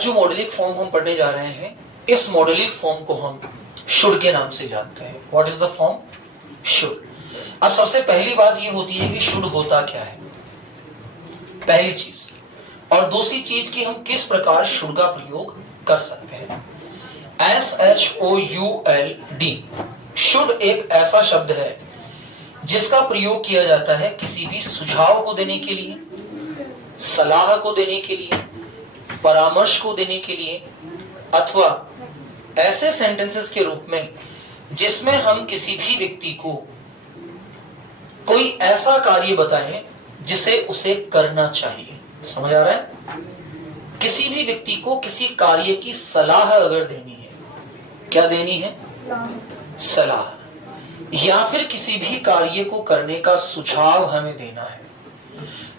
आज जो मॉडलिक फॉर्म हम पढ़ने जा रहे हैं, इस मॉडलिक फॉर्म को हम शुड के नाम से जानते हैं। What is the form? Should. अब सबसे पहली बात ये होती है कि शुड होता क्या है, पहली चीज। और दूसरी चीज कि हम किस प्रकार शुड का प्रयोग कर सकते हैं। SHOULD, शुड एक ऐसा शब्द है जिसका प्रयोग किया जाता है किसी भी सुझाव को देने के लिए, सलाह को देने के लिए, परामर्श को देने के लिए, अथवा ऐसे सेंटेंसेस के रूप में जिसमें हम किसी भी व्यक्ति को कोई ऐसा कार्य बताएं जिसे उसे करना चाहिए। समझ आ रहा है? किसी भी व्यक्ति को किसी कार्य की सलाह अगर देनी है, क्या देनी है? सलाह। या फिर किसी भी कार्य को करने का सुझाव हमें देना है,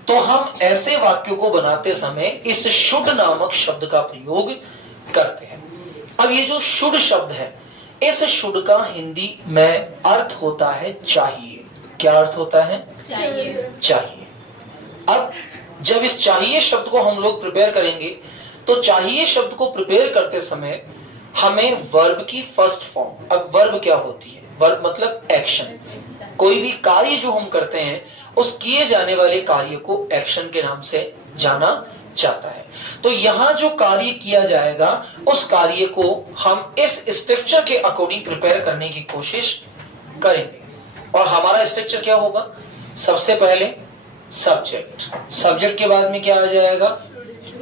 तो हम ऐसे वाक्यों को बनाते समय इस शुड नामक शब्द का प्रयोग करते हैं। अब ये जो शुड शब्द है, इस शुड का हिंदी में अर्थ होता है चाहिए। क्या अर्थ होता है? चाहिए। अब जब इस चाहिए शब्द को हम लोग प्रिपेयर करेंगे, तो चाहिए शब्द को प्रिपेयर करते समय हमें वर्ब की फर्स्ट फॉर्म, अब वर्ब क्या होती है? वर्ब मतलब एक्शन। कोई भी कार्य जो हम करते हैं, उस किए जाने वाले कार्य को एक्शन के नाम से जाना जाता है। तो यहां जो कार्य किया जाएगा, उस कार्य को हम इस स्ट्रक्चर के अकॉर्डिंग प्रिपेयर करने की कोशिश करेंगे। और हमारा स्ट्रक्चर क्या होगा? सबसे पहले सब्जेक्ट, सब्जेक्ट के बाद में क्या आ जाएगा?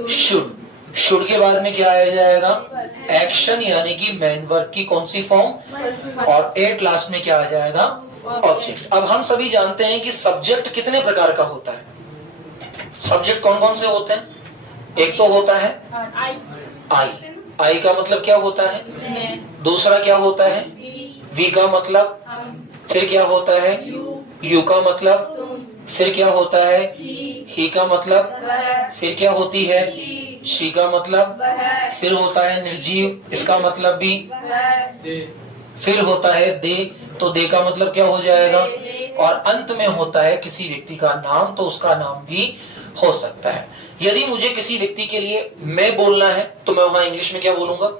शुड, शुड के बाद में क्या आ जाएगा? एक्शन, यानी कि मेन वर्ब की कौन सी फॉर्म, और एट लास्ट में क्या आ जाएगा? ऑब्जेक्ट। अब हम सभी जानते हैं कि सब्जेक्ट कितने प्रकार का होता है। सब्जेक्ट कौन कौन से होते हैं? एक तो होता है आई, आई का मतलब क्या होता है? दूसरा क्या होता है? वी का मतलब, फिर क्या होता है? यू का मतलब, फिर क्या होता है? ही का मतलब, फिर क्या होती है? शी का मतलब, फिर होता है निर्जीव, इसका मतलब भी, फिर होता है दे, तो दे का मतलब क्या हो जाएगा? और अंत में होता है किसी व्यक्ति का नाम, तो उसका नाम भी हो सकता है। यदि मुझे किसी व्यक्ति के लिए मैं बोलना है, तो मैं वहां इंग्लिश में क्या बोलूंगा?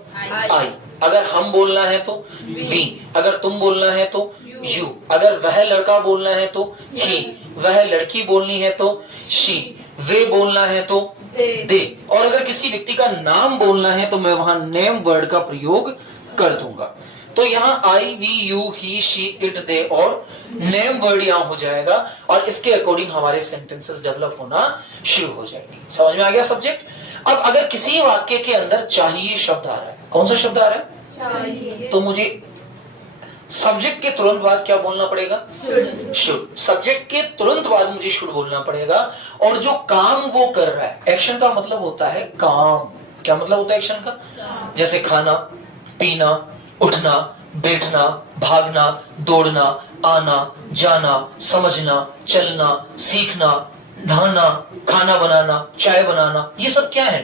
आई। अगर हम बोलना है तो वी, अगर तुम बोलना है तो यू, अगर वह लड़का बोलना है तो ही, वह लड़की बोलनी है तो शी, वे बोलना है तो दे। और अगर किसी व्यक्ति का नाम बोलना है तो मैं वहां नेम वर्ड का प्रयोग कर दूंगा। तो यहाँ I, we, you, he, she, it, they और नेम वर्ड यहाँ हो जाएगा, और इसके अकॉर्डिंग हमारे सेंटेंसेस डेवलप होना शुरू हो जाएंगे। समझ में आ गया सब्जेक्ट? अब अगर किसी वाक्य के अंदर चाहिए शब्द आ रहा है, कौन सा शब्द आ रहा है? चाहिए। तो मुझे सब्जेक्ट के तुरंत बाद क्या बोलना पड़ेगा? शुड। सब्जेक्ट के तुरंत बाद मुझे शुड बोलना पड़ेगा। और जो काम वो कर रहा है, एक्शन का मतलब होता है काम। क्या मतलब होता है एक्शन का? जैसे खाना, पीना, उठना, बैठना, भागना, दौड़ना, आना, जाना, समझना, चलना, सीखना, नहाना, खाना बनाना, चाय बनाना, ये सब क्या है?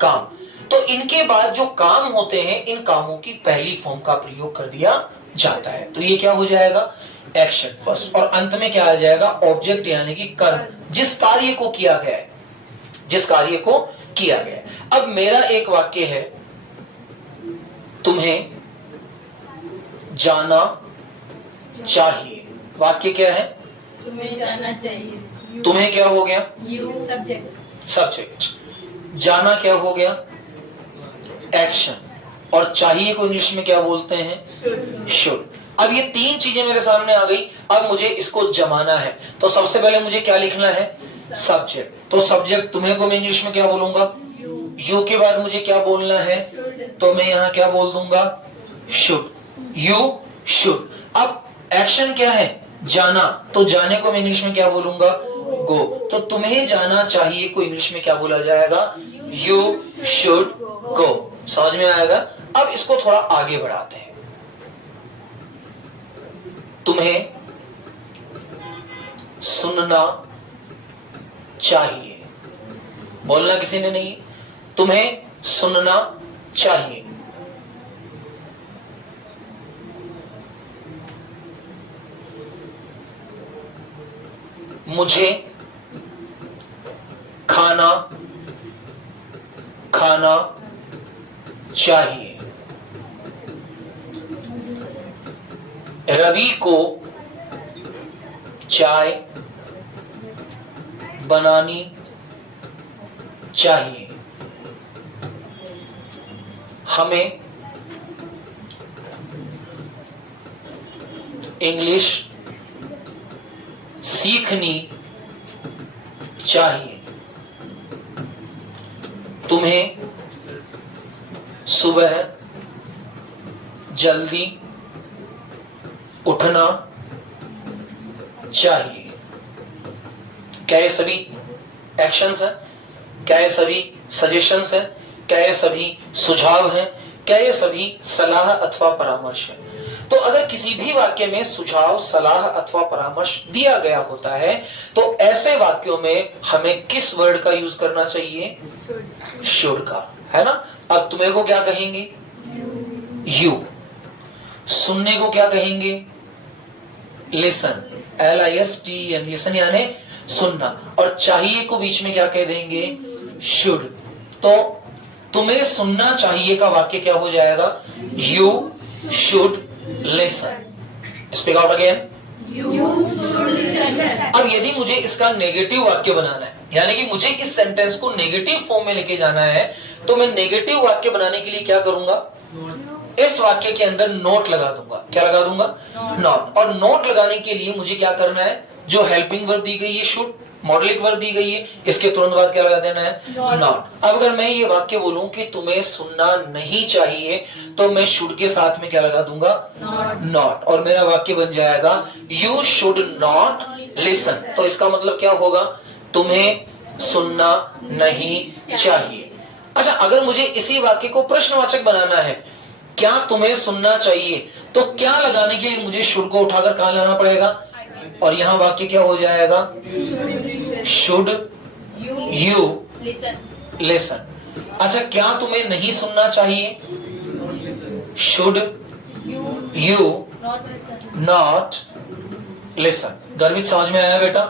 काम। तो इनके बाद जो काम होते हैं, इन कामों की पहली फॉर्म का प्रयोग कर दिया जाता है। तो ये क्या हो जाएगा? Action first. और अंत में क्या आ जाएगा? ऑब्जेक्ट, यानी कि कर्म, जिस कार्य को किया गया है, जिस कार्य को किया गया है। अब मेरा एक वाक्य है, तुम्हें जाना चाहिए। वाक्य क्या है? तुम्हें जाना चाहिए। तुम्हें क्या हो गया? You subject. सब्जेक्ट। जाना क्या हो गया? एक्शन। और चाहिए को इंग्लिश में क्या बोलते हैं? शुड। अब ये तीन चीजें मेरे सामने आ गई। अब मुझे इसको जमाना है, तो सबसे पहले मुझे क्या लिखना है? सब्जेक्ट। तो सब्जेक्ट तुम्हें को मैं इंग्लिश में क्या बोलूंगा? यू के बाद मुझे क्या बोलना है? तो मैं यहाँ क्या बोल दूंगा? शुड। You should. अब एक्शन क्या है? जाना। तो जाने को मैं इंग्लिश में क्या बोलूंगा? गो। तो तुम्हें जाना चाहिए को इंग्लिश में क्या बोला जाएगा? You should go. समझ में आएगा? अब इसको थोड़ा आगे बढ़ाते हैं। तुम्हें सुनना चाहिए। बोलना किसी ने नहीं, तुम्हें सुनना चाहिए। मुझे खाना खाना चाहिए। रवि को चाय बनानी चाहिए। हमें इंग्लिश सीखनी चाहिए। तुम्हें सुबह जल्दी उठना चाहिए। क्या ये सभी एक्शंस हैं? क्या ये सभी सजेशंस हैं? क्या ये सभी सुझाव हैं? क्या ये सभी सलाह अथवा परामर्श है? तो अगर किसी भी वाक्य में सुझाव, सलाह अथवा परामर्श दिया गया होता है तो ऐसे वाक्यों में हमें किस वर्ड का यूज करना चाहिए? शुड का, है ना। अब तुम्हें को क्या कहेंगे? यू। सुनने को क्या कहेंगे? लिसन, LISTEN, लिसन यानी सुनना। और चाहिए को बीच में क्या कह देंगे? शुड। तो तुम्हें सुनना चाहिए का वाक्य क्या हो जाएगा? You should listen. Speak out again. अब यदि मुझे इसका नेगेटिव वाक्य बनाना है, यानी कि मुझे इस सेंटेंस को नेगेटिव फॉर्म में लेके जाना है, तो मैं नेगेटिव वाक्य बनाने के लिए क्या करूंगा? इस वाक्य के अंदर नोट लगा दूंगा। क्या लगा दूंगा? नोट। और नोट लगाने के लिए मुझे क्या करना है? जो हेल्पिंग वर्ब दी गई है शुड, मॉडलिंग वर्ब दी गई है, इसके तुरंत बाद क्या लगा देना है? नॉट। अब अगर मैं ये वाक्य बोलूं कि तुम्हें सुनना नहीं चाहिए, तो मैं शुड के साथ में क्या लगा दूंगा? नॉट। और मेरा वाक्य बन जाएगा यू शुड नॉट लिसन। तो इसका मतलब क्या होगा? तुम्हें सुनना नहीं चाहिए। अच्छा, अगर मुझे इसी वाक्य को प्रश्नवाचक बनाना है, क्या तुम्हें सुनना चाहिए, तो क्या लगाने के लिए मुझे शुड को उठाकर कहां लाना पड़ेगा? और यहां वाक्य क्या हो जाएगा? Should you listen. अच्छा, क्या तुम्हें नहीं सुनना चाहिए? Should you not listen. गर्वित समझ में आया बेटा?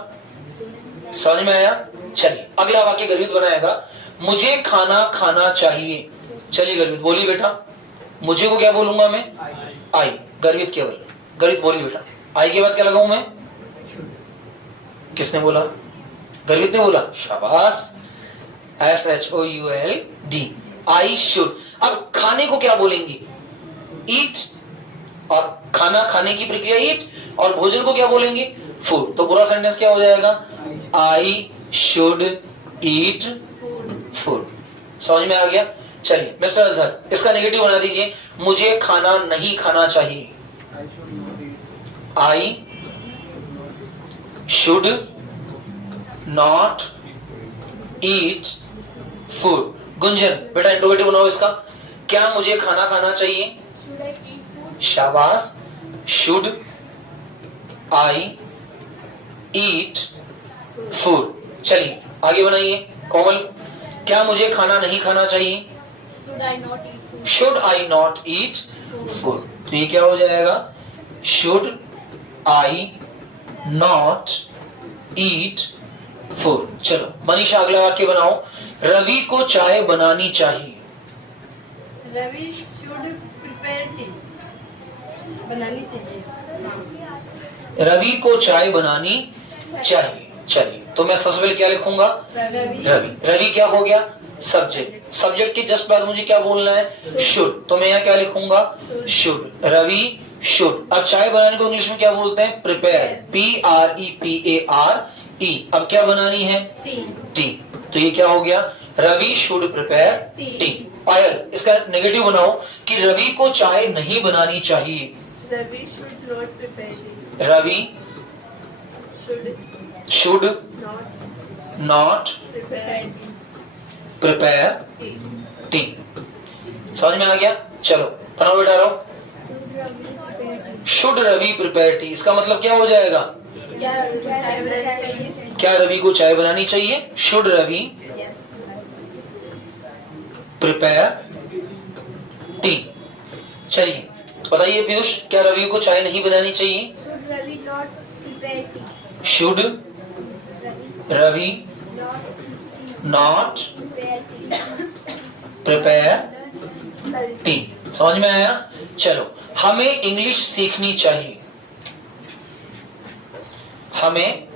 समझ में आया? चलिए अगला वाक्य गर्वित बनाएगा, मुझे खाना खाना चाहिए। चलिए गर्वित बोलिए बेटा। मुझे को क्या बोलूंगा मैं? आई। गर्वित केवल गर्वित बोलिए बेटा। आई के बाद क्या लगाऊं मैं? किसने बोला? गर्वित ने बोला। शाबाश। SHOULD। I should. अब खाने को क्या बोलेंगे? ईट। और खाना खाने की प्रक्रिया ईट, और भोजन को क्या बोलेंगे? फूड। तो पूरा सेंटेंस क्या हो जाएगा? I should eat food. समझ में आ गया? चलिए मिस्टर अजहर, इसका नेगेटिव बना दीजिए, मुझे खाना नहीं खाना चाहिए। I should not eat food. Gunjan बेटा इंट्रोगेटिव बनाओ इसका, क्या मुझे खाना खाना चाहिए? शाबाश। Should I eat food. चलिए आगे बनाइए। कोमल, क्या मुझे खाना नहीं खाना चाहिए? Should I not eat food. तो ये क्या हो जाएगा? Should I not eat food. चलो मनीषा अगला वाक्य बनाओ, रवि को चाय बनानी चाहिए। Ravi should prepare tea. बनानी चाहिए। रवि को चाय बनानी चाहिए। चलिए तो मैं सबसे पहले क्या लिखूंगा? रवि। रवि क्या हो गया? सब्जेक्ट। सब्जेक्ट के जस्ट बाद मुझे क्या बोलना है? शुड। तो मैं यहाँ क्या लिखूंगा? शुड। रवि शुड। अब चाय बनाने को इंग्लिश में क्या बोलते हैं? प्रिपेयर। PREPARE। अब क्या बनानी है? टी। तो ये क्या हो गया? Ravi should prepare tea. Payal, इसका नेगेटिव बनाओ कि रवि को चाय नहीं बनानी चाहिए। Ravi should not prepare tea. Ravi should not prepare tea. समझ में आ गया? चलो बनाओ बेटा रहो। शुड रवि प्रिपेयर टी, इसका मतलब क्या हो जाएगा? क्या रवि को चाय बनानी चाहिए? Should Ravi prepare tea. चलिए बताइए पीयूष, क्या रवि को चाय नहीं बनानी चाहिए? Should Ravi not prepare 3। समझ में आया? चलो, हमें इंग्लिश सीखनी चाहिए, हमें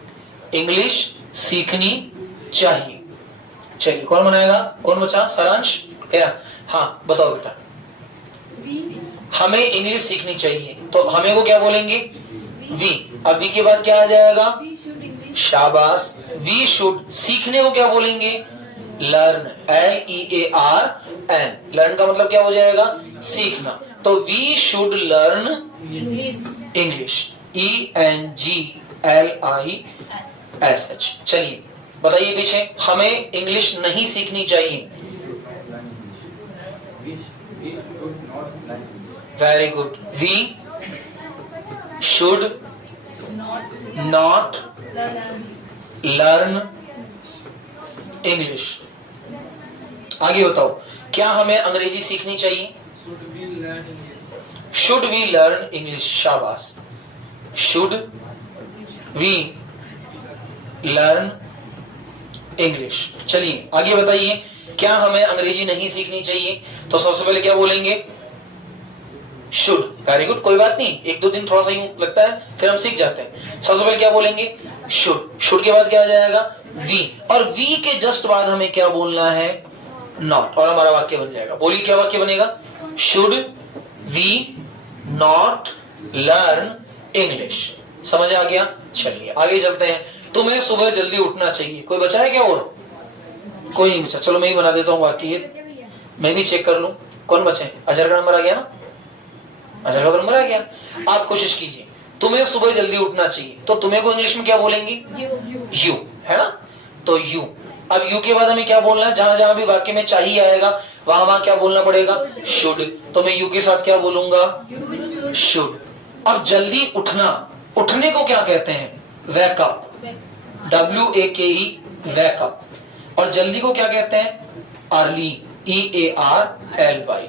इंग्लिश सीखनी चाहिए। चलिए, कौन बनाएगा? कौन बचा? सारांश क्या? हाँ बताओ बेटा। हमें इंग्लिश सीखनी चाहिए, तो हमें को क्या बोलेंगे? वी। अब वी के बाद क्या आ जाएगा? शाबाश। We should. सीखने को क्या बोलेंगे? लर्न। LEARN। लर्न का मतलब क्या हो जाएगा? सीखना। तो we should learn English. ENGLISH। चलिए बताइए पीछे, हमें इंग्लिश नहीं सीखनी चाहिए। Very good. We should not learn English. आगे बताओ, क्या हमें अंग्रेजी सीखनी चाहिए? Should we learn English. शाबाश। Should we learn English. चलिए आगे बताइए, क्या हमें अंग्रेजी नहीं सीखनी चाहिए? तो सबसे पहले क्या बोलेंगे? शुड। वेरी गुड, कोई बात नहीं, 1-2 दिन थोड़ा सा यूं लगता है, फिर हम सीख जाते हैं। सबसे पहले क्या बोलेंगे? शुड। शुड के बाद क्या आ जाएगा? वी। और वी के जस्ट बाद हमें क्या बोलना है? नॉट। और हमारा वाक्य बन जाएगा। बोलिए क्या वाक्य बनेगा? Should we not learn English. समझ आ गया? चलिए आगे चलते हैं। तुम्हें सुबह जल्दी उठना चाहिए। कोई बचा है क्या? और कोई नहीं बचा? चलो मैं ही बना देता हूँ वाक्य, मैं भी चेक कर लूं कौन बचे। अजहर का नंबर आ गया ना? अजहर का नंबर आ गया। आप कोशिश कीजिए, तुम्हें सुबह जल्दी उठना चाहिए, तो तुम्हें को इंग्लिश में क्या बोलेंगे? यू, है ना? तो यू। अब यू के बाद हमें क्या बोलना है? जहां जहां भी वाक्य में चाहिए आएगा वहां वहां क्या बोलना पड़ेगा? शुड। तो मैं यू के साथ क्या बोलूंगा? शुड। अब जल्दी उठना, उठने को क्या कहते हैं? वेकअप। WAKE, wake up. और जल्दी को क्या कहते हैं? अर्ली। EARLY।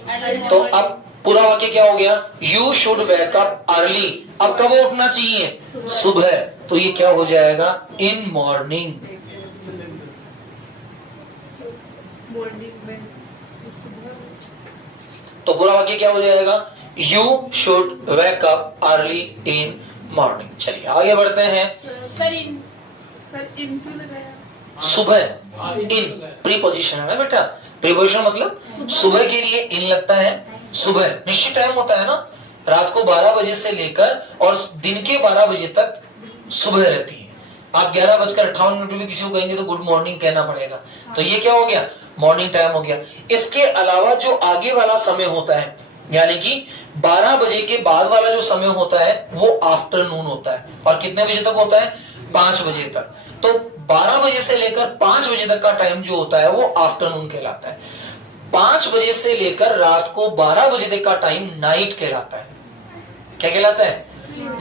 तो अब पूरा वाक्य क्या हो गया? You should wake up early. अब कब उठना चाहिए? सुबह। तो ये क्या हो जाएगा? In morning. तो पूरा वाक्य क्या हो जाएगा? You should wake up early in morning. चलिए आगे बढ़ते हैं। सुबह इन प्रीपोजिशन है ना बेटा? प्रीपोजिशन मतलब सुबह के लिए इन लगता है। सुबह निश्चित टाइम होता है ना, रात को 12 बजे से लेकर और दिन के 12 बजे तक सुबह रहती है। आप 11:58 में किसी को कहेंगे तो गुड मॉर्निंग कहना पड़ेगा। तो ये क्या हो गया? मॉर्निंग टाइम हो गया। इसके अलावा जो आगे वाला समय होता है, यानी कि 12 बजे के बाद वाला जो समय होता है वो आफ्टरनून होता है। और कितने बजे तक होता है? 5 बजे तक। तो 12 बजे से लेकर 5 बजे तक का टाइम जो होता है वो आफ्टरनून कहलाता है। 5 बजे से लेकर रात को 12 बजे तक का टाइम नाइट कहलाता है। क्या कहलाता है?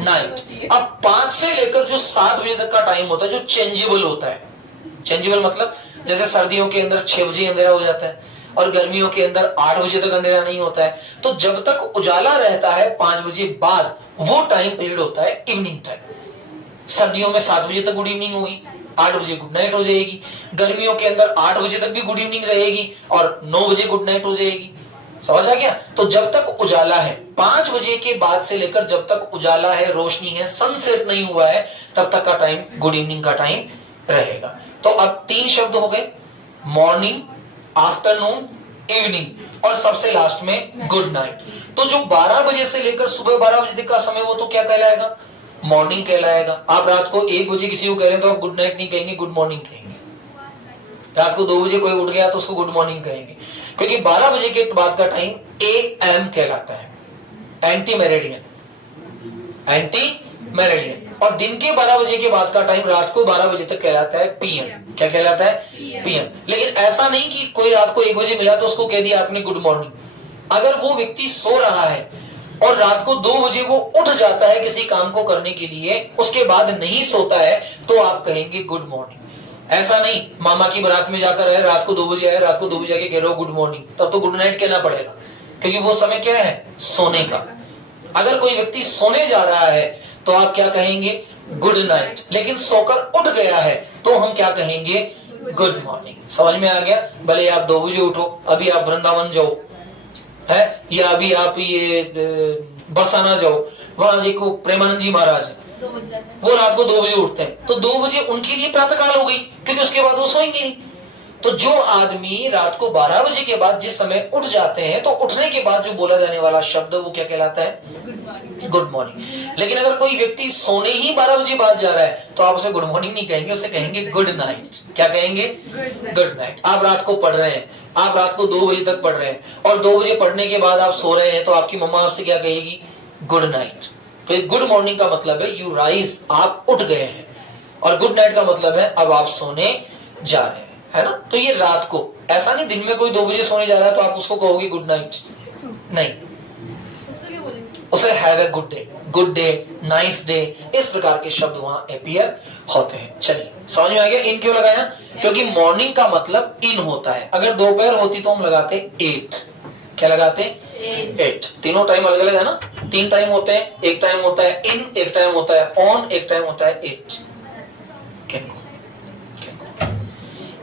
नाइट। अब 5 से लेकर जो 7 बजे तक का टाइम होता है, जो चेंजेबल होता है। चेंजेबल मतलब जैसे सर्दियों के अंदर 6 बजे अंधेरा हो जाता है और गर्मियों के अंदर 8 बजे तक अंधेरा नहीं होता है। तो जब तक उजाला रहता है 5 बजे बाद, वो टाइम पीरियड होता है इवनिंग टाइम। सर्दियों में 7 बजे तक गुड इवनिंग होगी, 8 बजे गुड नाइट हो जाएगी। गर्मियों के अंदर 8 बजे तक भी गुड इवनिंग रहेगी और 9 बजे गुड नाइट हो जाएगी। समझ आ गया? तो जब तक उजाला है, 5 बजे के बाद से लेकर जब तक उजाला है, रोशनी है, सनसेट नहीं हुआ है, तब तक का टाइम गुड इवनिंग का टाइम रहेगा। तो अब 3 शब्द हो गए, मॉर्निंग, आफ्टरनून, इवनिंग और सबसे लास्ट में गुड नाइट। तो जो 12 बजे से लेकर सुबह 12 बजे तक का समय वो तो क्या कहलाएगा? मॉर्निंग कहलाएगा। आप रात को 1 बजे किसी को कह रहे हैं तो आप गुड नाइट नहीं कहेंगे, गुड मॉर्निंग कहेंगे। रात को 2 बजे कोई उठ गया तो उसको गुड मॉर्निंग कहेंगे, क्योंकि 12 बजे के बाद का टाइम AM कहलाता है, एंटी मेरिडियन। Anti meridian. और दिन के 12 बजे के बाद का टाइम रात को 12 बजे तक कहलाता है PM। क्या कहलाता है? PM। लेकिन ऐसा नहीं कि कोई रात को 1 बजे मिला तो उसको कह दिया आपने गुड मॉर्निंग। अगर वो व्यक्ति सो रहा है और रात को 2 बजे वो उठ जाता है किसी काम को करने के लिए, उसके बाद नहीं सोता है, तो आप कहेंगे गुड मॉर्निंग। ऐसा नहीं मामा की बारात में जाकर आए, रात को 2 बजे आए, रात को 2 बजे आके कह रहे हो गुड मॉर्निंग, तब तो गुड नाइट कहना पड़ेगा, क्योंकि वो समय क्या है? सोने का। अगर कोई व्यक्ति सोने जा रहा है तो आप क्या कहेंगे? Good night. लेकिन सोकर उठ गया है तो हम क्या कहेंगे? Good morning. समझ में आ गया? भले आप 2 बजे उठो, अभी आप वृंदावन जाओ, है, या अभी आप ये बरसाना जाओ, वहां देखो प्रेमानंद जी महाराज है, 2 बज जाते हैं। वो रात को 2 बजे उठते हैं, तो 2 बजे उनके लिए प्रातःकाल हो गई, क्योंकि उसके बाद वो सोएंगे नहीं। तो जो आदमी रात को 12 बजे के बाद जिस समय उठ जाते हैं, तो उठने के बाद जो बोला जाने वाला शब्द वो क्या कहलाता है? Good morning. Good morning. लेकिन अगर कोई व्यक्ति सोने ही 12 बजे बाद जा रहा है, तो आप उसे गुड मॉर्निंग नहीं कहेंगे, उसे कहेंगे गुड नाइट। क्या कहेंगे? Good night. आप रात को पढ़ रहे हैं, आप रात को 2 बजे तक पढ़ रहे हैं, और 2 बजे पढ़ने के बाद आप सो रहे हैं, तो आपकी मम्मा आपसे क्या कहेगी? Good night. तो गुड मॉर्निंग का मतलब है यू राइज, आप उठ गए हैं, और गुड नाइट का मतलब है अब आप सोने जा रहे हैं, है ना? तो ये रात को, ऐसा नहीं दिन में कोई 2 बजे सोने जा रहा है तो आप उसको कहोगे गुड नाइट, नहीं, उसको क्या बोलेंगे? उसे have a good day, nice day, इस प्रकार के शब्द वहां अपीयर होते हैं। चलिए, समझ में आ गया? इन क्यों लगाया? क्योंकि मॉर्निंग का मतलब इन होता है। अगर दोपहर होती तो हम लगाते 8। क्या लगाते? 8। तीनों टाइम अलग अलग है ना, 3 टाइम होते हैं, एक टाइम होता है इन, एक टाइम होता है ऑन, एक टाइम होता है 8।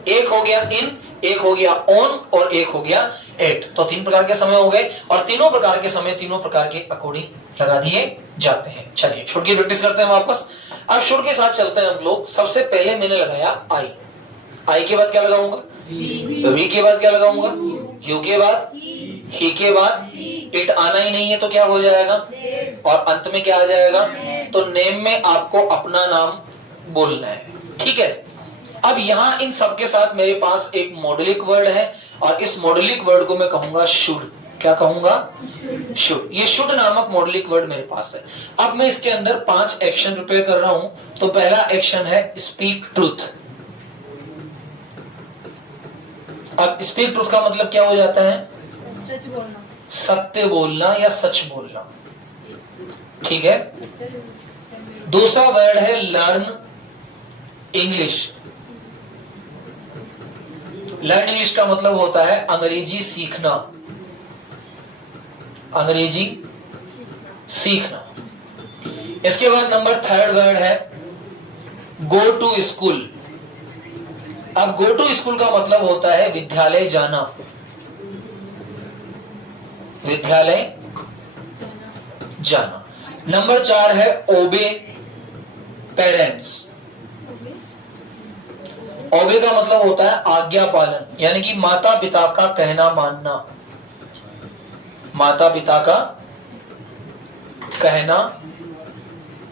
एक हो गया इन, एक हो गया ऑन, और एक हो गया 8। तो 3 प्रकार के समय हो गए, और तीनों प्रकार के समय तीनों प्रकार के अकॉर्डिंग लगा दिए जाते हैं। चलिए, शुड की प्रैक्टिस करते हैं वापस। अब शुड के साथ चलते हैं हम लोग। सबसे पहले मैंने लगाया आई। आई के बाद क्या लगाऊंगा? वी के बाद क्या लगाऊंगा? यू के बाद, ही के बाद इट आना ही नहीं है तो क्या हो जाएगा? और अंत में क्या आ जाएगा? तो नेम में आपको अपना नाम बोलना है, ठीक है? अब यहां इन सबके साथ मेरे पास एक मॉडलिक वर्ड है, और इस मॉडलिक वर्ड को मैं कहूंगा शुड। क्या कहूंगा? शुड। ये शुड नामक मॉडलिक वर्ड मेरे पास है। अब मैं इसके अंदर 5 एक्शन प्रिपेयर कर रहा हूं। तो पहला एक्शन है स्पीक ट्रूथ। अब स्पीक ट्रूथ का मतलब क्या हो जाता है? सच बोलना। सत्य बोलना या सच बोलना, ठीक है? दूसरा वर्ड है लर्न इंग्लिश। लर्न इंग्लिश का मतलब होता है अंग्रेजी सीखना, अंग्रेजी सीखना। इसके बाद नंबर 3 वर्ड है गो टू स्कूल। अब गो टू स्कूल का मतलब होता है विद्यालय जाना, विद्यालय जाना। नंबर 4 है ओबे पेरेंट्स। ओबे का मतलब होता है आज्ञा पालन, यानी कि माता पिता का कहना मानना, माता पिता का कहना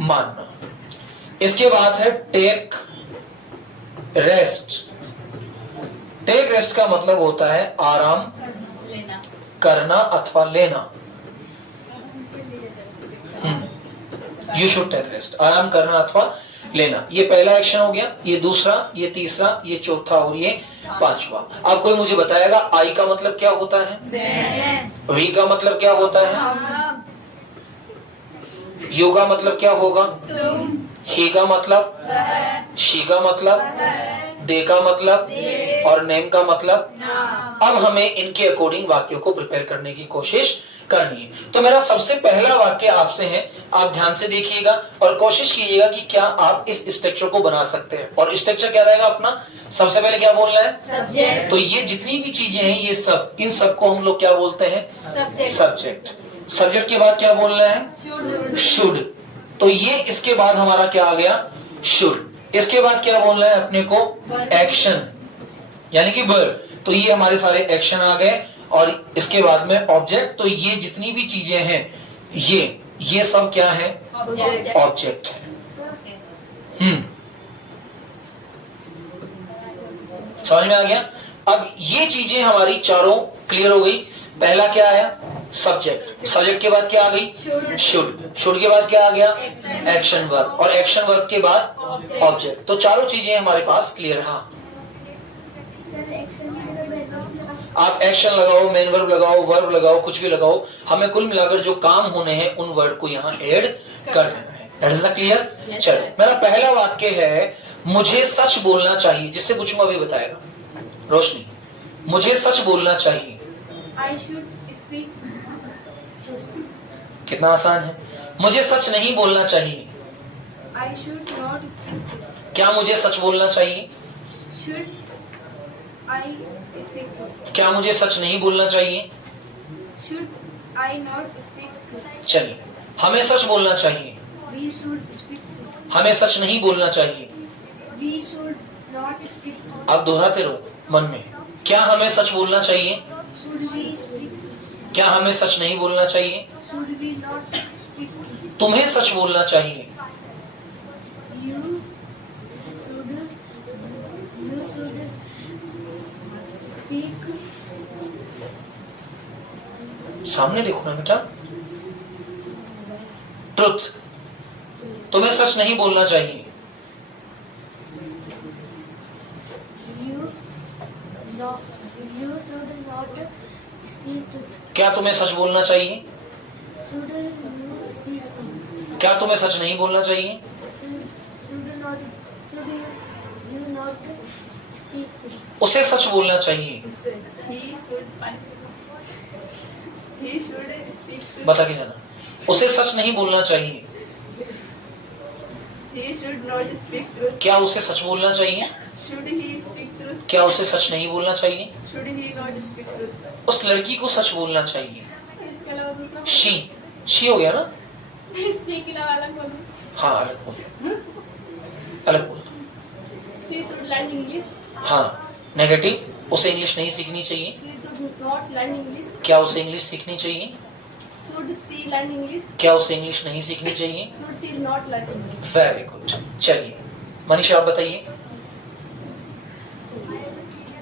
मानना। इसके बाद है टेक रेस्ट। टेक रेस्ट का मतलब होता है आराम लेना। करना अथवा लेना। यू शुड टेक रेस्ट, आराम करना अथवा लेना। ये पहला एक्शन हो गया, ये दूसरा, ये तीसरा, ये चौथा और ये 5वां। अब कोई मुझे बताएगा आई का मतलब क्या होता है? वी का मतलब क्या होता है? यू का मतलब क्या होगा? ही का मतलब, शी का मतलब, दे का मतलब, और नेम का मतलब। अब हमें इनके अकॉर्डिंग वाक्यों को प्रिपेयर करने की कोशिश करनी है। तो मेरा सबसे पहला वाक्य आपसे है, आप ध्यान से देखिएगा और कोशिश कीजिएगा कि क्या आप इस स्ट्रक्चर को बना सकते हैं। और स्ट्रक्चर क्या रहेगा अपना? सबसे पहले क्या बोलना है? सब्जेक्ट। तो ये जितनी भी चीजें हैं, ये सब, इन सबको हम लोग क्या बोलते हैं? सब्जेक्ट। सब्जेक्ट के बाद क्या बोलना है? शुड। तो ये इसके बाद हमारा क्या आ गया? शुड। इसके बाद क्या बोलना है अपने को? एक्शन, यानी कि वर्ब। तो ये हमारे सारे एक्शन आ गए, और इसके बाद में ऑब्जेक्ट। तो ये जितनी भी चीजें हैं, ये सब क्या है? ऑब्जेक्ट है। समझ में आ गया? अब ये चीजें हमारी चारों क्लियर हो गई। पहला क्या आया? सब्जेक्ट। सब्जेक्ट के बाद क्या आ गई? शुड। शुड के बाद क्या आ गया? Action verb. और एक्शन वर्ब के बाद ऑब्जेक्ट। तो चारों चीजें हमारे पास क्लियर। हाँ, आप एक्शन लगाओ, मेन वर्ब लगाओ, वर्ब लगाओ, कुछ भी लगाओ, हमें कुल मिलाकर जो काम होने हैं उन वर्ड को यहाँ ऐड कर देना है। That is the clear? चलो, मेरा पहला वाक्य है मुझे सच बोलना चाहिए। जिससे पूछूंगा अभी बताएगा। रोशनी, मुझे सच बोलना चाहिए। I should speak. कितना आसान है। मुझे सच नहीं बोलना चाहिए। I should not speak. क्या मुझे सच बोलना चाहिए? Should I speak? क्या मुझे सच नहीं बोलना चाहिए? Should I not speak truth? चलिए, हमें सच बोलना चाहिए, We should speak truth. हमें सच नहीं बोलना चाहिए। We should not speak truth. आप दोहराते रहो मन में, क्या हमें सच बोलना चाहिए, Should we speak truth? क्या हमें सच नहीं बोलना चाहिए। Should we not speak truth? तुम्हें सच बोलना चाहिए, You should speak. सामने देखो ना बेटा, ट्रुथ, तुम्हें सच नहीं बोलना चाहिए। You should not speak truth. क्या तुम्हें सच बोलना चाहिए, Should you speak truth? क्या तुम्हें सच नहीं बोलना चाहिए। Should you not speak truth? उसे सच बोलना चाहिए, He should speak truth. बता के जाना। उसे सच नहीं बोलना चाहिए, He should not speak truth. क्या उसे सच बोलना चाहिए, Should he speak truth? क्या उसे सच नहीं बोलना चाहिए। Should he not speak truth? उस लड़की को सच बोलना चाहिए। इसके अलावा दूसरा शी हो गया ना, speak के अलावा अलग बोलो. हाँ अलग बोल, अलग बोल। She should learn English. हाँ नेगेटिव, उसे इंग्लिश नहीं सीखनी चाहिए। She should not learn English. क्या उसे इंग्लिश सीखनी चाहिए, Should she learn English? क्या उसे इंग्लिश नहीं सीखनी चाहिए। Should she not learn English? Very good. चलिए मनीषा आप बताइए।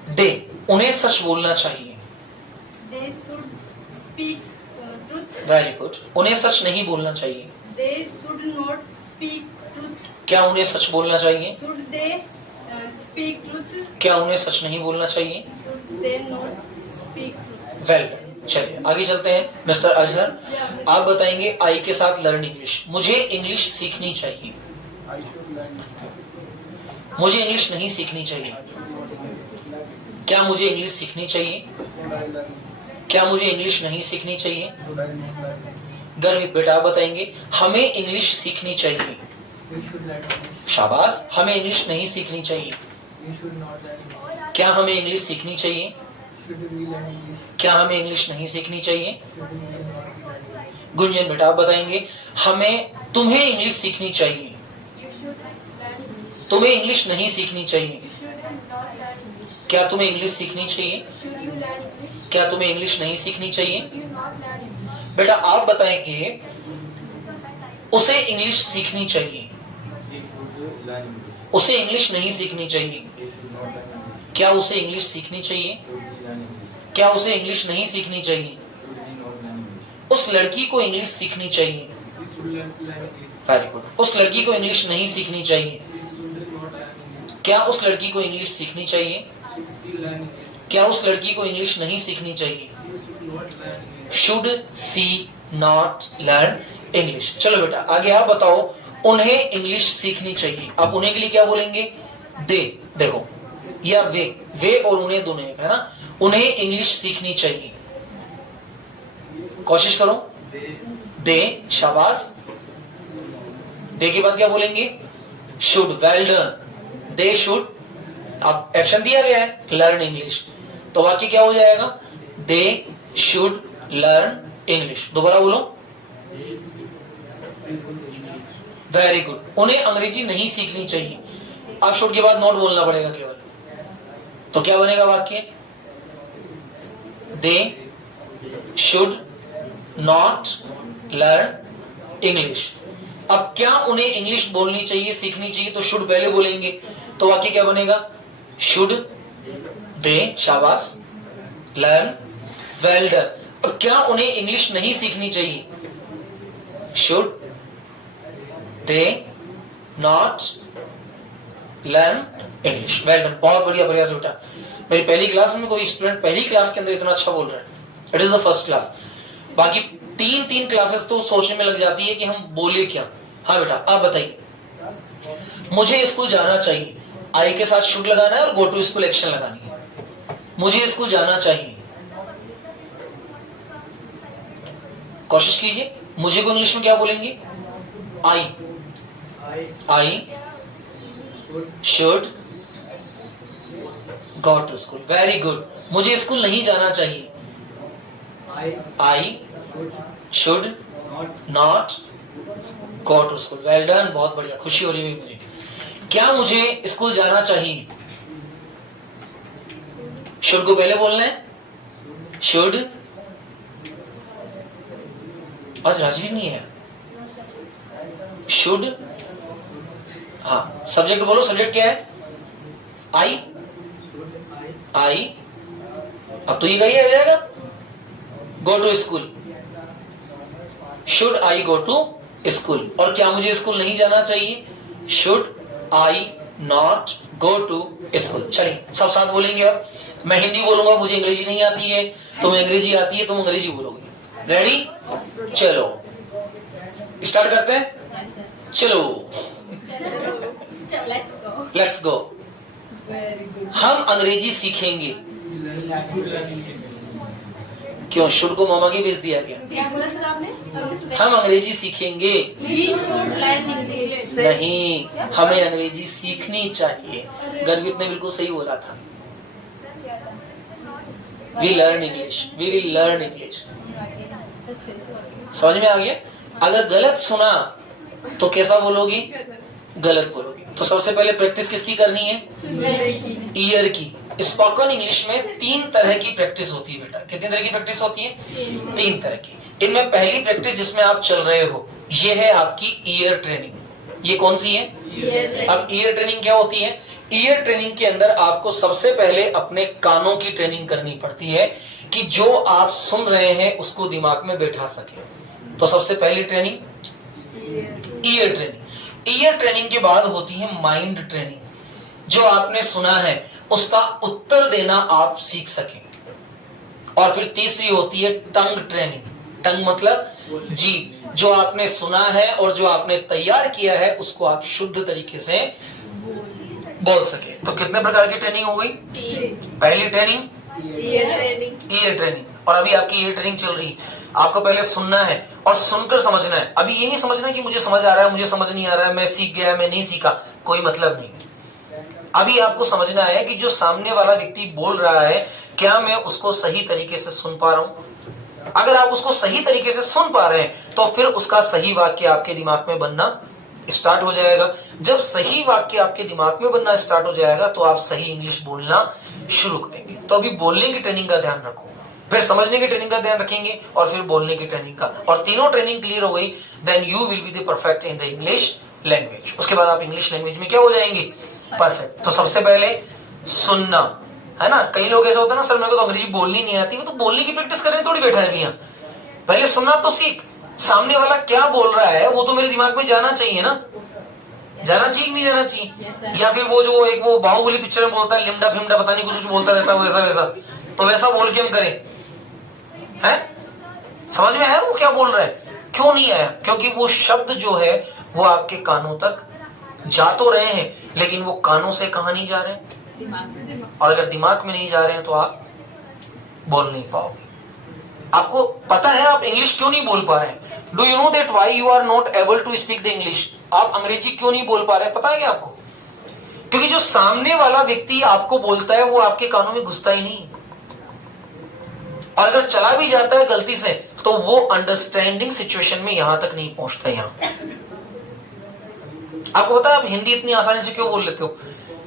दे, उन्हें सच बोलना चाहिए। They should speak truth. Very good, उन्हें सच नहीं बोलना चाहिए। They should not speak truth. क्या उन्हें सच बोलना चाहिए, Should they speak truth? क्या उन्हें सच नहीं बोलना चाहिए। Should they not speak truth? Well done. चलिए आगे चलते हैं। मिस्टर अजहर आप बताएंगे आई के साथ लर्न इंग्लिश। मुझे इंग्लिश सीखनी चाहिए, मुझे इंग्लिश नहीं सीखनी चाहिए। क्या मुझे इंग्लिश सीखनी चाहिए, क्या मुझे इंग्लिश नहीं सीखनी चाहिए। गर्वित बेटा आप बताएंगे हमें इंग्लिश सीखनी चाहिए। शाबाश, हमें इंग्लिश नहीं सीखनी चाहिए। क्या हमें इंग्लिश सीखनी चाहिए, क्या हमें इंग्लिश नहीं सीखनी चाहिए। गुंजन बेटा आप बताएंगे हमें तुम्हें इंग्लिश सीखनी चाहिए, You should learn English. तुम्हें इंग्लिश नहीं सीखनी चाहिए। You should not learn English. क्या तुम्हें इंग्लिश सीखनी चाहिए, Should you learn English? क्या तुम्हें इंग्लिश नहीं सीखनी चाहिए। Should you not learn English? बेटा आप बताएंगे उसे इंग्लिश सीखनी चाहिए, उसे इंग्लिश नहीं सीखनी चाहिए। क्या उसे इंग्लिश सीखनी चाहिए, क्या उसे इंग्लिश नहीं सीखनी चाहिए। उस लड़की को इंग्लिश सीखनी चाहिए। वेरी गुड, उस लड़की को इंग्लिश नहीं सीखनी चाहिए। क्या उस लड़की को इंग्लिश सीखनी चाहिए, क्या उस लड़की को इंग्लिश नहीं सीखनी चाहिए। Should see not learn English. चलो बेटा आगे आप बताओ उन्हें इंग्लिश सीखनी चाहिए। आप उन्हें के लिए क्या बोलेंगे, दे, देखो या वे और उन्हें दोनों है ना। उन्हें इंग्लिश सीखनी चाहिए, कोशिश करो। दे, शाबाश। दे के बाद क्या बोलेंगे, should. Well done, they should. अब एक्शन दिया गया है लर्न इंग्लिश, तो वाक्य क्या हो जाएगा, दे शुड लर्न इंग्लिश। दोबारा बोलो। वेरी गुड, उन्हें अंग्रेजी नहीं सीखनी चाहिए। अब शुड के बाद नॉट बोलना पड़ेगा केवल, तो क्या बनेगा वाक्य, they should not learn English. अब क्या उन्हें इंग्लिश बोलनी चाहिए, सीखनी चाहिए, तो शुड पहले बोलेंगे, तो वाक्य क्या बनेगा, शुड दे, शाबाश, लर्न, वेल डन। अब क्या उन्हें इंग्लिश नहीं सीखनी चाहिए, should they not learn English. Well done, बहुत बढ़िया प्रयास बेटा। मेरी पहली क्लास में कोई स्टूडेंट पहली क्लास के अंदर इतना अच्छा बोल रहा है, it is the first class. बाकी तीन क्लासेस तो सोचने में लग जाती है कि हम बोले क्या। हाँ बेटा आप बताइए, मुझे स्कूल जाना चाहिए, आई के साथ शुड लगाना है और गो टू स्कूल एक्शन लगानी है। मुझे स्कूल जाना चाहिए, कोशिश कीजिए। मुझे को इंग्लिश में क्या बोलेंगे, I should go to school. Very good. मुझे स्कूल नहीं जाना चाहिए, I should not go to school. Well done, बहुत बढ़िया, खुशी हो रही है मुझे। क्या मुझे स्कूल जाना चाहिए? शुड को पहले बोलना है, शुड। आज राजवीर नहीं है। शुड, हाँ सब्जेक्ट बोलो, सब्जेक्ट क्या है? आई। आई, अब तो ये कही आ जाएगा go to school. Should I go to school. और क्या मुझे स्कूल नहीं जाना चाहिए? Should I not go to school. चलिए सब साथ बोलेंगे। अब मैं हिंदी बोलूंगा, मुझे अंग्रेजी नहीं आती है, तुम्हें अंग्रेजी आती है, तुम अंग्रेजी बोलोगे। रेडी? चलो स्टार्ट करते हैं। चलो लेट्स गो। हम अंग्रेजी सीखेंगे। क्यों? शुड को मामा की भेज दिया क्या बोला सर आपने? हम अंग्रेजी सीखेंगे। We should learn English. नहीं, हमें अंग्रेजी सीखनी चाहिए। गर्वित ने बिल्कुल सही बोला था। We learn English, we will learn English. समझ में आ गया? अगर गलत सुना तो कैसा बोलोगी? गलत बोलोगी। तो सबसे पहले प्रैक्टिस किसकी करनी है? ईयर की। स्पोकन इंग्लिश में 3 तरह की प्रैक्टिस होती है बेटा। कितनी तरह की प्रैक्टिस होती है? 3 तरह की। इनमें पहली प्रैक्टिस जिसमें आप चल रहे हो, ये है आपकी ईयर ट्रेनिंग। ये कौन सी है? अब ईयर ट्रेनिंग क्या होती है? ईयर ट्रेनिंग के अंदर आपको सबसे पहले अपने कानों की ट्रेनिंग करनी पड़ती है कि जो आप सुन रहे हैं उसको दिमाग में बैठा सके। तो सबसे पहली training ear training. Ear training के बाद होती है माइंड ट्रेनिंग। जो आपने सुना है उसका उत्तर देना आप सीख सकें। और फिर तीसरी होती है टंग ट्रेनिंग। टंग मतलब जीभ। जो आपने सुना है और जो आपने तैयार किया है उसको आप शुद्ध तरीके से बोल सके। तो कितने प्रकार की ट्रेनिंग हो गई? पहली ट्रेनिंग ईयर ट्रेनिंग। और अभी आपकी ईयर ट्रेनिंग चल रही है। आपको पहले सुनना है और सुनकर समझना है। अभी ये नहीं समझना कि मुझे समझ आ रहा है, मुझे समझ नहीं आ रहा है, मैं सीख गया, मैं नहीं सीखा, कोई मतलब नहीं। अभी आपको समझना है कि जो सामने वाला व्यक्ति बोल रहा है, क्या मैं उसको सही तरीके से सुन पा रहा हूं? अगर आप उसको सही तरीके से सुन पा रहे हैं तो फिर उसका सही वाक्य आपके दिमाग में बनना स्टार्ट हो जाएगा। जब सही वाक्य आपके दिमाग में बनना स्टार्ट हो जाएगा तो आप सही इंग्लिश बोलना शुरू करेंगे। तो अभी बोलने की ट्रेनिंग का ध्यान रखो, फिर समझने की ट्रेनिंग का ध्यान रखेंगे और फिर बोलने की ट्रेनिंग का। और तीनों ट्रेनिंग क्लियर हो गई, then you will be the perfect in the English language. उसके बाद आप इंग्लिश लैंग्वेज में क्या हो जाएंगे? परफेक्ट। तो सबसे पहले सुनना है ना। कई लोग ऐसा होता है ना, सर मेरे को तो अंग्रेजी बोलनी नहीं आती। वो तो बोलने की प्रैक्टिस करने थोड़ी बैठा है यहाँ। पहले सुनना तो सीख। सामने वाला क्या बोल रहा है वो तो मेरे दिमाग में जाना चाहिए ना। जाना चाहिए कि नहीं जाना चाहिए? yes, या फिर वो जो एक वो बाहुबली पिक्चर में बोलता है लिमडा फिमडा पता नहीं कुछ बोलता रहता है वैसा वैसा, तो वैसा बोल के हम करें? हैं? समझ में आया वो क्या बोल रहा है? क्यों नहीं आया? क्योंकि वो शब्द जो है वो आपके कानों तक जा तो रहे हैं लेकिन वो कानों से कहां नहीं जा रहे हैं। और अगर दिमाग में नहीं जा रहे हैं तो आप बोल नहीं पाओगे। आपको पता है आप इंग्लिश क्यों नहीं बोल पा रहे हैं? Do you know that why you are not able to speak the English? आप अंग्रेजी क्यों नहीं बोल पा रहे हैं? पता है क्या आपको? क्योंकि जो सामने वाला व्यक्ति आपको बोलता है वो आपके कानों में घुसता ही नहीं। और अगर चला भी जाता है गलती से तो वो अंडरस्टैंडिंग सिचुएशन में यहां तक नहीं पहुंचता। यहां आपको पता है आप हिंदी इतनी आसानी से क्यों बोल लेते हो?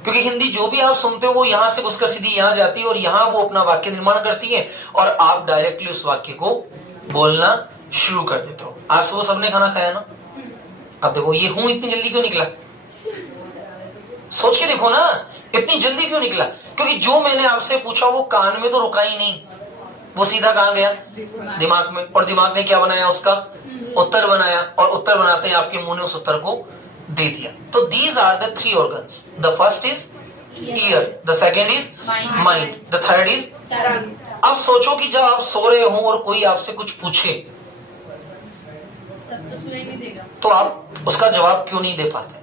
क्योंकि हिंदी जो भी आप सुनते हो वो यहां से घुसकर सीधी यहां जाती है और यहां वो अपना वाक्य निर्माण करती है और आप डायरेक्टली उस वाक्य को बोलना शुरू कर देते हो। आज सुबह सबने खाना खाया ना? अब देखो ये हूं इतनी जल्दी क्यों निकला? सोच के देखो ना, इतनी जल्दी क्यों निकला? क्योंकि जो मैंने आपसे पूछा वो कान में तो रुका ही नहीं, वो सीधा कहां गया? दिमाग में। और दिमाग ने क्या बनाया? उसका उत्तर बनाया। और उत्तर बनाते ही आपके मुंह ने उस उत्तर को दे दिया। तो these are the 3 organs. The first is ear, the second is mind, the third is tongue. अब सोचो कि जब आप सो रहे हो और कोई आपसे कुछ पूछे तब तो सुनाई नहीं देगा, तो आप उसका जवाब क्यों नहीं दे पाते?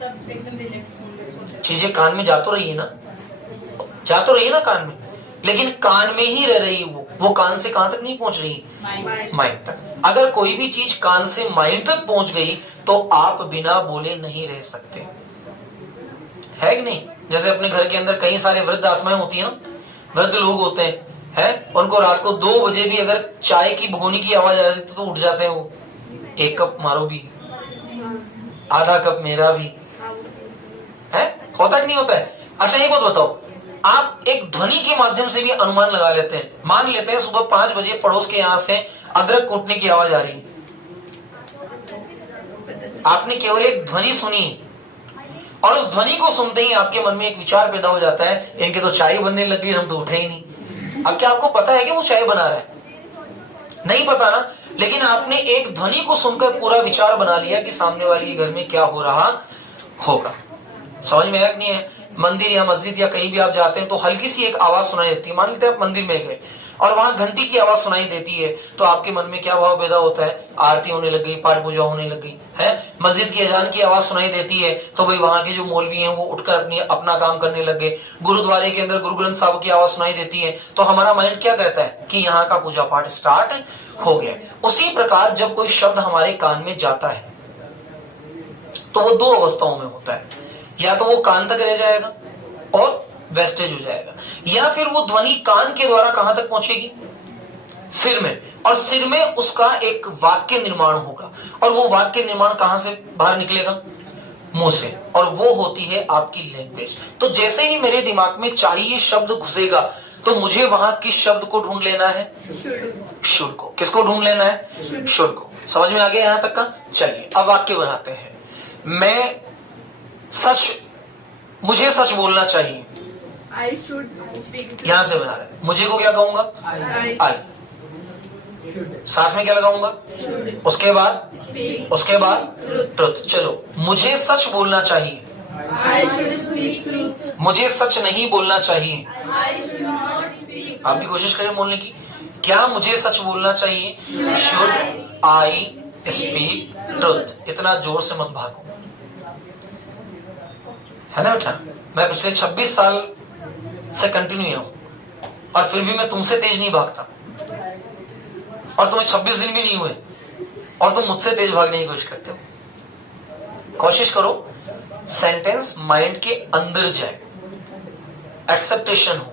तब एकदम रिलैक्स होंगे। चीजें कान में जा तो रही है ना, जा तो रही है ना कान में, लेकिन कान में ही रह रही है वो कान से कहां तक नहीं पहुंच रही? माइंड तक। अगर कोई भी चीज कान से माइंड तक पहुंच गई तो आप बिना बोले नहीं रह सकते, है कि नहीं? जैसे अपने घर के अंदर कई सारे वृद्ध आत्माएं होती है ना, वृद्ध लोग होते हैं, है, उनको रात को 2 बजे भी अगर चाय की भगोनी की आवाज आ जाती तो उठ जाते हैं वो, 1 कप मारो भी, आधा कप मेरा भी है, होता कि नहीं होता है? अच्छा एक बात बताओ, आप एक ध्वनि के माध्यम से भी अनुमान लगा लेते हैं। मान लेते हैं सुबह 5 बजे पड़ोस के यहां से अदरक कूटने की आवाज आ रही है, आपने केवल एक ध्वनि सुनी और उस ध्वनि को सुनते ही आपके मन में एक विचार पैदा हो जाता है, इनके तो चाय बनने लगी, हम तो उठे ही नहीं। अब क्या आपको पता है कि वो चाय बना रहा है? नहीं पता ना, लेकिन आपने एक ध्वनि को सुनकर पूरा विचार बना लिया कि सामने वाले के घर में क्या हो रहा होगा। समझ में आया कि नहीं है? मंदिर या मस्जिद या कहीं भी आप जाते हैं तो हल्की सी एक आवाज सुनाई देती है। मान लेते हैं आप मंदिर में गए और वहां घंटी की आवाज सुनाई देती है, तो आपके मन में क्या भाव पैदा होता है? आरती होने लग गई, पाठ पूजा होने लग गई है। मस्जिद की अजान की आवाज सुनाई देती है तो भाई वहां के जो मौलवी हैं वो उठकर अपना काम करने लग गए। गुरुद्वारे के अंदर गुरु ग्रंथ साहब की आवाज सुनाई देती है तो हमारा माइंड क्या कहता है कि यहाँ का पूजा पाठ स्टार्ट हो गया। उसी प्रकार जब कोई शब्द हमारे कान में जाता है तो वो 2 अवस्थाओं में होता है, या तो वो कान तक रह जाएगा और वेस्टेज हो जाएगा, या फिर वो ध्वनि कान के द्वारा कहां तक पहुंचेगी? सिर में, और सिर में उसका एक वाक्य निर्माण होगा, और वो वाक्य निर्माण कहां से बाहर निकलेगा? मुंह से, और वो होती है आपकी लैंग्वेज। तो जैसे ही मेरे दिमाग में चाहिए शब्द घुसेगा तो मुझे वहां किस शब्द को ढूंढ लेना है? शुड को। किसको ढूंढ लेना है? शुड को। समझ में आ गया यहां तक का? चलिए अब वाक्य बनाते हैं। मुझे सच बोलना चाहिए, I should speak. यहां से बना रहे हैं। मुझे को क्या कहूंगा? आई। साथ में क्या लगाऊंगा? उसके बाद ट्रुथ। चलो, मुझे सच बोलना चाहिए, I should speak truth. मुझे सच नहीं बोलना चाहिए। I should not speak. आप भी कोशिश करें बोलने की। क्या मुझे सच बोलना चाहिए? Should I speak truth. इतना जोर से मत भागो, है ना बेटा? मैं पिछले 26 साल से कंटिन्यू हूं और फिर भी मैं तुमसे तेज नहीं भागता, और तुम्हें 26 दिन भी नहीं हुए और तुम मुझसे तेज भागने की कोशिश करते हो। कोशिश करो सेंटेंस माइंड के अंदर जाए, एक्सेप्टेशन हो।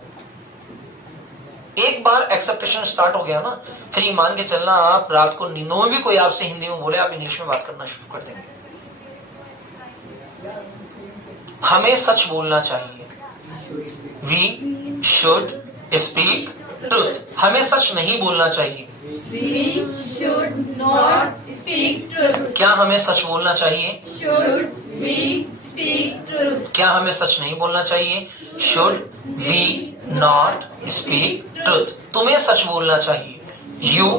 एक बार एक्सेप्टेशन स्टार्ट हो गया ना, फिर ये मान के चलना, आप रात को नींदों में भी कोई आपसे हिंदी में बोले, आप इंग्लिश में बात करना शुरू कर देंगे। हमें सच बोलना चाहिए, वी शुड स्पीक ट्रुथ। हमें सच नहीं बोलना चाहिए, We should not speak truth. क्या हमें सच बोलना चाहिए? Should we speak truth? क्या हमें सच नहीं बोलना चाहिए? Should we not speak truth. तुम्हें सच बोलना चाहिए, यू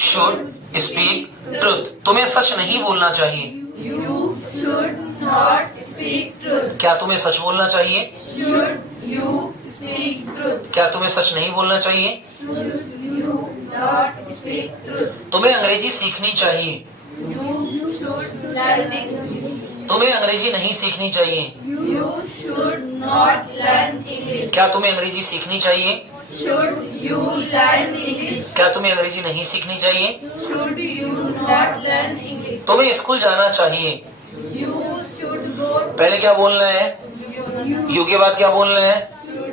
शुड स्पीक ट्रुथ। तुम्हें सच नहीं बोलना चाहिए, You should not speak truth. क्या तुम्हें सच बोलना चाहिए? Should you speak truth? क्या तुम्हें सच नहीं बोलना चाहिए? Should you not speak truth? तुम्हें अंग्रेजी सीखनी चाहिए, You should learn English. तुम्हें अंग्रेजी नहीं सीखनी चाहिए। You should not learn English. क्या तुम्हें अंग्रेजी सीखनी चाहिए? Should you learn English? क्या तुम्हें अंग्रेजी नहीं सीखनी चाहिए? Should you not learn English? तुम्हें स्कूल जाना चाहिए। You should go. पहले क्या बोलना है? You यू के बाद क्या बोलना है?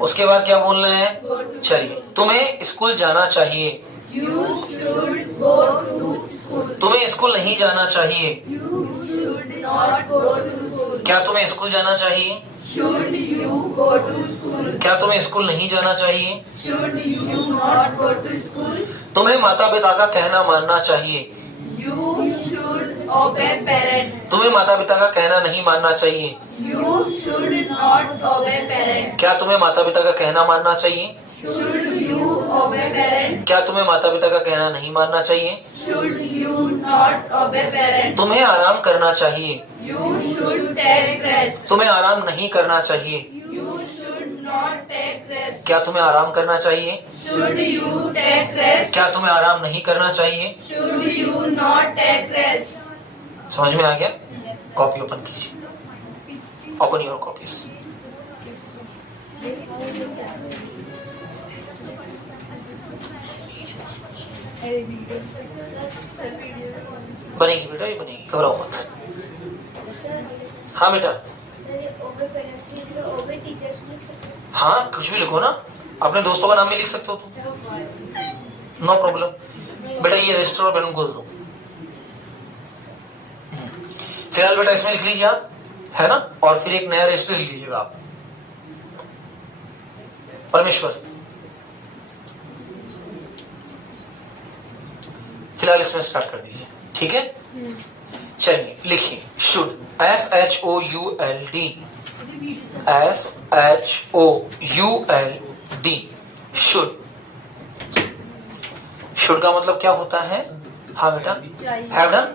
उसके बाद क्या बोलना है? चलिए, तुम्हें स्कूल जाना चाहिए। You should go to school. तुम्हें स्कूल नहीं जाना चाहिए। You should not go to school. क्या तुम्हें स्कूल जाना चाहिए? Should you go to school? क्या तुम्हें स्कूल नहीं जाना चाहिए? Should you not go to school? तुम्हें माता पिता का कहना मानना चाहिए। You should obey parents. तुम्हें माता पिता का कहना नहीं मानना चाहिए। You should not obey parents. क्या तुम्हें माता पिता का कहना मानना चाहिए? Should you obey parents? क्या तुम्हें माता पिता का कहना नहीं मानना चाहिए? Should you not obey parents? तुम्हें आराम करना चाहिए। You should take rest. तुम्हें आराम नहीं करना चाहिए। You should not take rest. क्या तुम्हें आराम करना चाहिए? Should you take rest? क्या तुम्हें आराम नहीं करना चाहिए? Should you not take rest? समझ में आ गया? कॉपी ओपन कीजिए, ओपन योर कॉपीज। बनेगी बेटा, ये बनेगी, घबराओ मत। हाँ बेटा, सर ये ओबे पेरेंट्स के लिए ओबे टीचर्स लिख सकते हैं? हाँ कुछ भी लिखो ना, अपने दोस्तों का नाम भी लिख सकते हो तुम। No problem. बेटा ये रजिस्टर और बैलून खोल दो। फिलहाल बेटा इसमें लिख लीजिए आप, है ना, और फिर एक नया रजिस्टर लिख लीजिएगा आप। परमेश्वर फिलहाल इसमें स्टार्ट कर दीजिए, ठीक है। चलिए लिखिए should, SHOULD, SHOULD, should. Should का मतलब क्या होता है? हाँ बेटा, have done,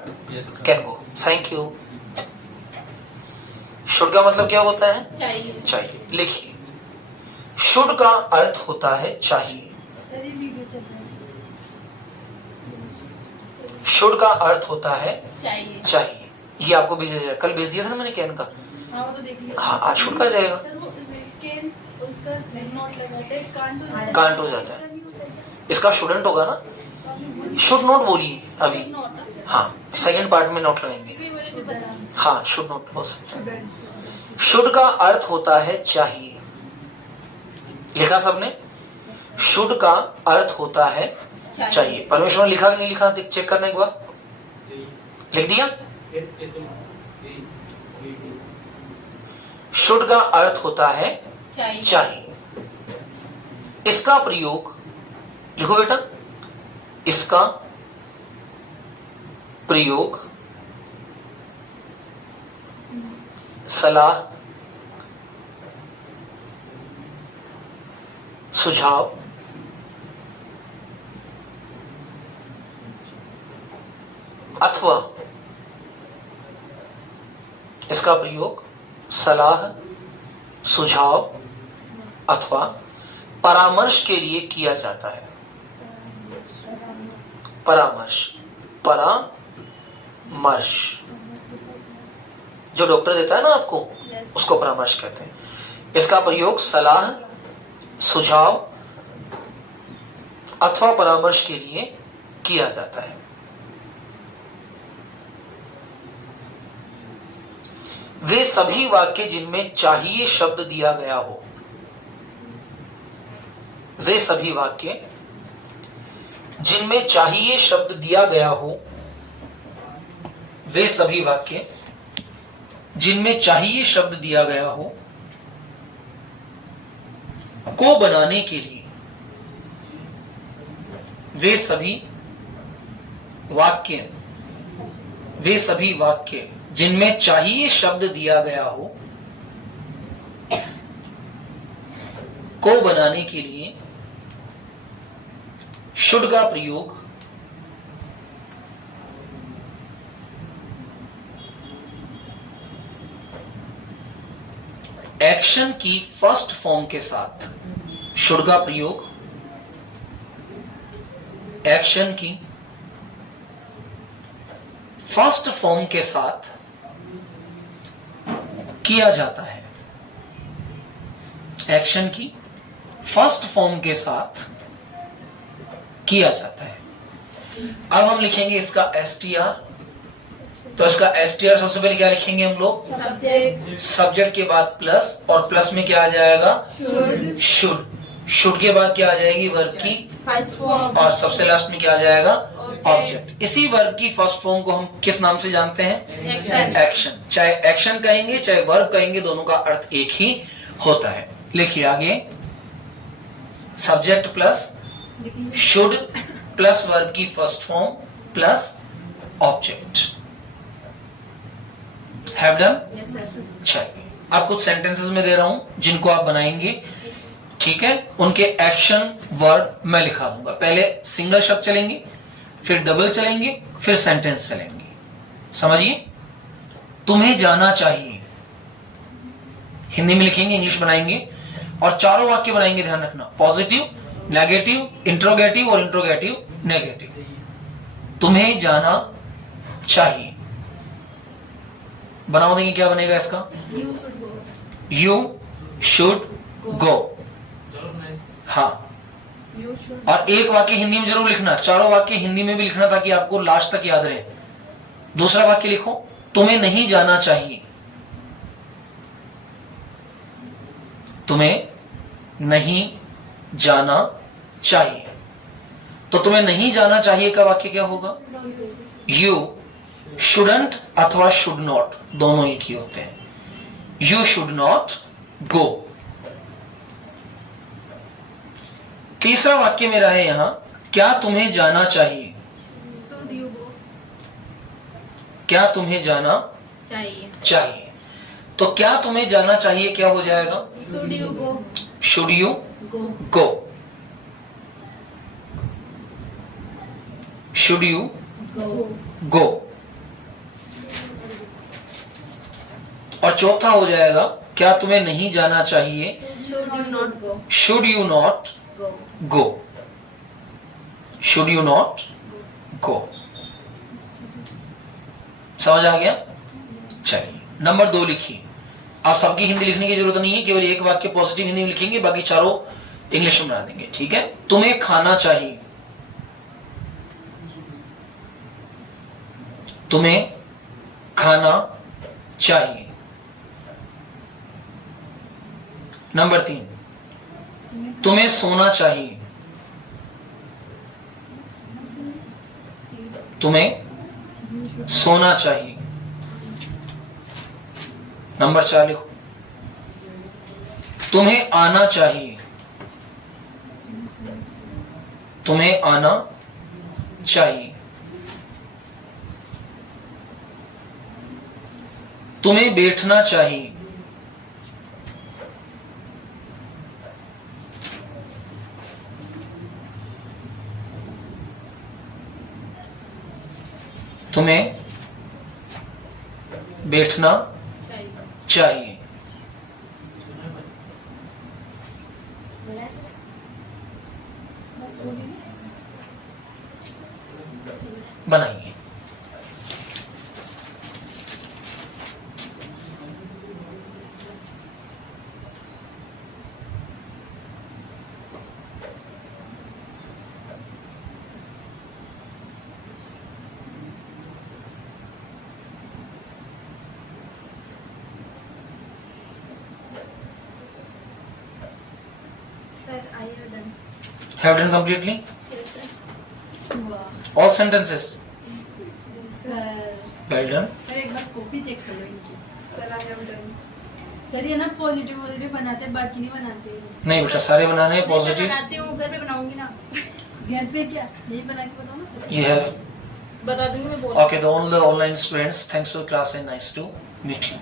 can go, thank you. Should का मतलब क्या होता है? चाहिए। लिखिए शुड का अर्थ होता है चाहिए। शुड का अर्थ होता है चाहिए। ये आपको भेजा जाएगा, कल भेज दिया था ना मैंने कैन का। हाँ वो तो देख लिया। हाँ आज शुड का जाएगा। सर वो कैन उसका नोट लगाते हैं, कांट हो जाता है, इसका शुडेंट होगा ना। शुड नॉट बोलिए अभी, हाँ सेकंड पार्ट में नोट लगाएंगे। हाँ शुड नॉट बोल सकते। शुड का अर्थ होता है चाहिए। लिखा सबने? शुड का अर्थ होता है चाहिए। परमेश्वर ने लिखा कि नहीं लिखा, चेक करने एक बार। लिख दिया? शुड का अर्थ होता है चाहिए। इसका प्रयोग लिखो बेटा, इसका प्रयोग सलाह, सुझाव, अथवा, इसका प्रयोग सलाह, सुझाव अथवा परामर्श के लिए किया जाता है। परामर्श, परामर्श जो डॉक्टर देता है ना आपको, उसको परामर्श कहते हैं। इसका प्रयोग सलाह, सुझाव अथवा परामर्श के लिए किया जाता है। वे सभी वाक्य जिनमें चाहिए शब्द दिया गया हो, वे सभी वाक्य जिनमें चाहिए शब्द दिया गया हो, वे सभी वाक्य जिनमें चाहिए शब्द दिया गया हो को बनाने के लिए, वे सभी वाक्य जिनमें चाहिए शब्द दिया गया हो को बनाने के लिए शुड का प्रयोग एक्शन की फर्स्ट फॉर्म के साथ, शुड का प्रयोग एक्शन की फर्स्ट फॉर्म के साथ किया जाता है। एक्शन की फर्स्ट फॉर्म के साथ किया जाता है। अब हम लिखेंगे इसका STR। तो इसका STR सबसे पहले क्या लिखेंगे हम लोग? सब्जेक्ट के बाद प्लस, और प्लस में क्या आ जाएगा? शुड। शुड के बाद क्या आ जाएगी? वर्ब की फर्स्ट फॉर्म, और सबसे लास्ट में क्या आ जाएगा? ऑब्जेक्ट। इसी वर्ब की फर्स्ट फॉर्म को हम किस नाम से जानते हैं? एक्शन। चाहे एक्शन कहेंगे चाहे वर्ब कहेंगे, दोनों का अर्थ एक ही होता है। लिखिए आगे, subject plus should plus verb की first form plus object. Have done? चलिए अब कुछ सेंटेंसेस में दे रहा हूं जिनको आप बनाएंगे, ठीक है। उनके एक्शन वर्ब मैं लिखा दूंगा। पहले सिंगल शब्द चलेंगे, फिर डबल चलेंगे, फिर सेंटेंस चलेंगे। समझिए, तुम्हें जाना चाहिए हिंदी में लिखेंगे, इंग्लिश बनाएंगे, और चारों वाक्य बनाएंगे। ध्यान रखना, पॉजिटिव, नेगेटिव, इंट्रोगेटिव और इंट्रोगेटिव नेगेटिव। तुम्हें जाना चाहिए बनाओ देंगे, क्या बनेगा इसका? You should go. हाँ, और एक वाक्य हिंदी में जरूर लिखना, चारों वाक्य हिंदी में भी लिखना ताकि आपको लास्ट तक याद रहे। दूसरा वाक्य लिखो, तुम्हें नहीं जाना चाहिए। तुम्हें नहीं जाना चाहिए। तो तुम्हें नहीं जाना चाहिए का वाक्य क्या होगा? यू शुडंट अथवा शुड नॉट दोनों एक ही होते हैं. यू शुड नॉट गो. तीसरा वाक्य मेरा है यहां, क्या तुम्हें जाना चाहिए? Should you go? क्या तुम्हें जाना चाहिए. तो क्या तुम्हें जाना चाहिए क्या हो जाएगा? Should you go? Should you Go. Go. Should you Go. गो. और चौथा हो जाएगा, क्या तुम्हें नहीं जाना चाहिए? Should you not go? Should you not Go. Go. Should you not go. समझ आ गया? चलिए नंबर 2 लिखिए. आप सबकी हिंदी लिखने की जरूरत नहीं है, केवल एक वाक्य पॉजिटिव हिंदी में लिखेंगे, बाकी चारों इंग्लिश में बना देंगे. ठीक है? तुम्हें खाना चाहिए. तुम्हें खाना चाहिए. नंबर 3, तुम्हें सोना चाहिए. तुम्हें सोना चाहिए. नंबर 4 लिखो, तुम्हें आना चाहिए. तुम्हें आना चाहिए. तुम्हें बैठना चाहिए. तुम्हें बैठना चाहिए. बनाइए. Sir, I have done. Have done completely Yes, sir. Wow. all sentences. Sir. Well done. Sir एक बार कॉपी चेक कर लो इनकी. Sir, I have done. Sir ये ना पॉजिटिव पॉजिटिव बनाते हैं, बाकी नहीं बनाते. नहीं बेटा, सारे बनाने हैं मैं पॉजिटिव. बनाती हूँ, घर पे बनाऊंगी ना. घर पे क्या यही बना के बताओ ना सर. You have बता दूंगी मैं बोल. okay. The all the online students, thanks for class and nice to meet you.